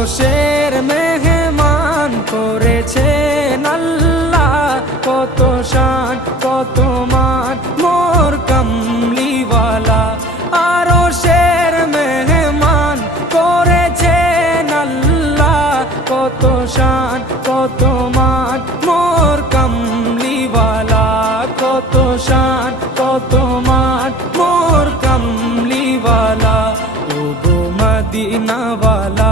আরশের মেহমান করেছেন আল্লাহ, কত শান কত মান মোর কামলিওয়ালা। আরশের মেহমান করেছেন আল্লাহ, কত শান কত মান মোর কামলিওয়ালা, কত শান কত মান মোর কামলিওয়ালা। ও গো মদিনাওয়ালা